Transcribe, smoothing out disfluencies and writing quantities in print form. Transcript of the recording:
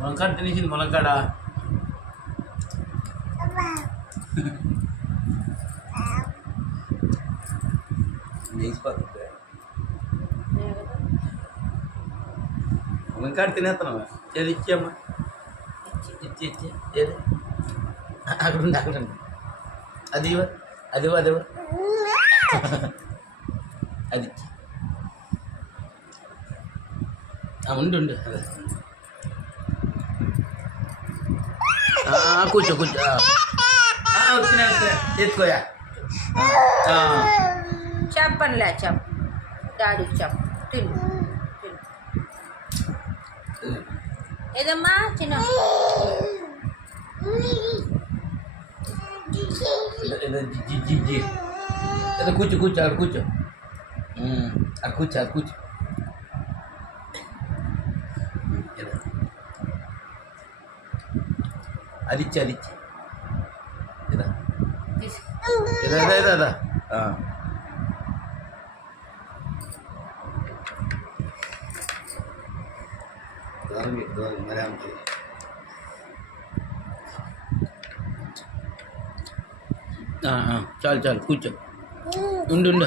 ములంకాడ తినేసింది ములంకాడ లేచిపోతుంది ములంకాడ తినేస్తున్నావా ఏది ఇచ్చేమ్మా ఇచ్చి ఏది అక్కడ అది అది అది అది ఉండు అదే కూర్చో వచ్చినా ఎత్తుకోయా చెప్పనులే చెప్పు డాడీ చెప్పు తిను ఏదమ్మా చిన్న కూర్చో అక్కడ కూర్చో అక్కడ కూర్చో అది ఇచ్చి ఇదా దూరం మరి అంతే చాలు కూర్చో ఉండు